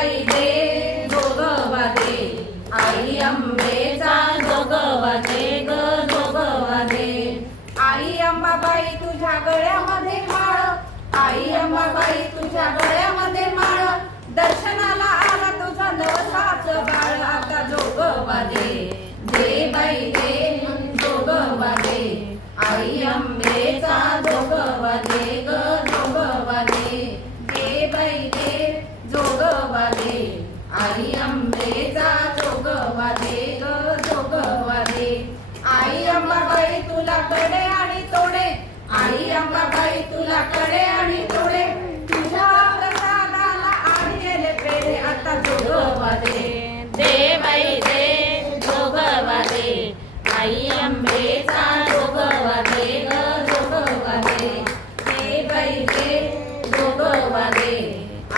बाई दे जोगवा दे, आई अंबेचा जोगवा दे ग जोगवा दे. आई अंबाबाई तुझ्या गळ्यामध्ये माळ, आई अंबाबाई तुझ्या गळ्यामध्ये माळ, दर्शनाला आला तुझा नवसाच बाळ. आता जोगवा दे, दे बाई दे जोगवा दे, आई अंबेचा जोगवा दे ग जोगवा दे. दे बाई दे जोगवा दे, आई अंबेचा जोगवा दे ग जोगवा दे. आई अंबाबाई तुला कडे आणि तोडे, आई अंबाबाई तुला कडे आणि तोडे, तुझ्या प्रसादाला आणलेले पेढे. आता जोगवा दे, दे बाई दे जोगवा दे, आई अंबेचा जोगवा दे ग जोगवा दे. दे बाई दे जोगवा दे,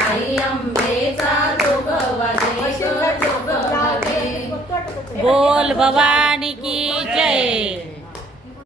आई अंबेचा जोगवा दे ग जोगवा दे. बोल भवानी